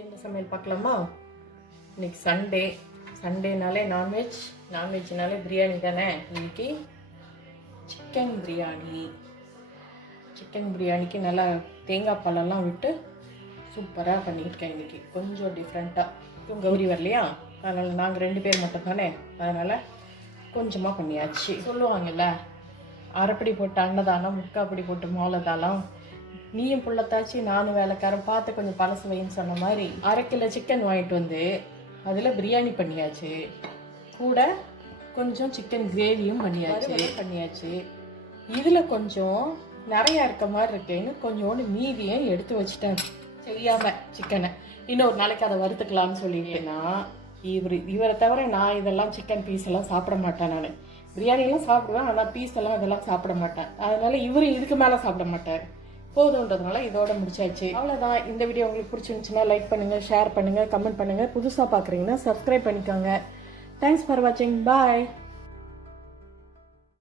இன்னைக்கு சமையல் பார்க்கலாமா? இன்னைக்கு சண்டேனாலே நான்வெஜ்னாலே பிரியாணி தானே. இன்னைக்கு சிக்கன் பிரியாணிக்கு நல்லா தேங்காய் பாலெல்லாம் விட்டு சூப்பராக பண்ணியிருக்கேன். இன்னைக்கு கொஞ்சம் டிஃப்ரெண்ட்டாக. கௌரி வரலையா, அதனால் நாங்கள் 2 பேர் மட்டும் தானே, அதனால் கொஞ்சமாக பண்ணியாச்சு. சொல்லுவாங்கள்ல, அரைப்படி போட்டு அன்னதானம், முக்காப்படி போட்டு மோளதாளம், நீயும் புள்ளத்தாச்சு நானும் வேலைக்காரன், பார்த்து கொஞ்சம் பழசு வைன்னு சொன்ன மாதிரி 1/2 கிலோ சிக்கன் வாங்கிட்டு வந்து அதில் பிரியாணி பண்ணியாச்சு. கூட கொஞ்சம் சிக்கன் கிரேவியும் பண்ணியாச்சு. இதில் கொஞ்சம் நிறையா இருக்க மாதிரி இருக்கேன்னு கொஞ்சோண்டு மீதியை எடுத்து வச்சுட்டேன் செய்யாமல் சிக்கனை. இன்னொரு நாளைக்கு அதை வறுத்துக்கலாம்னு சொல்லிட்டேன்னா, இவரை தவிர நான் இதெல்லாம் சிக்கன் பீஸ் எல்லாம் சாப்பிட மாட்டேன். நான் பிரியாணியெல்லாம் சாப்பிடுவேன், ஆனால் பீஸ் எல்லாம் இதெல்லாம் சாப்பிட மாட்டேன். அதனால இவர் இதுக்கு மேலே சாப்பிட மாட்டார். போதுன்றதுனால இதோட முடிச்சாச்சு. அவ்வளோதான். இந்த வீடியோ உங்களுக்கு பிடிச்சிருந்துச்சுன்னா லைக் பண்ணுங்கள், ஷேர் பண்ணுங்கள், கமெண்ட் பண்ணுங்கள். புதுசாக பார்க்குறீங்கன்னா சப்ஸ்கிரைப் பண்ணிக்கோங்க. தேங்க்ஸ் ஃபார் வாட்சிங். பாய்.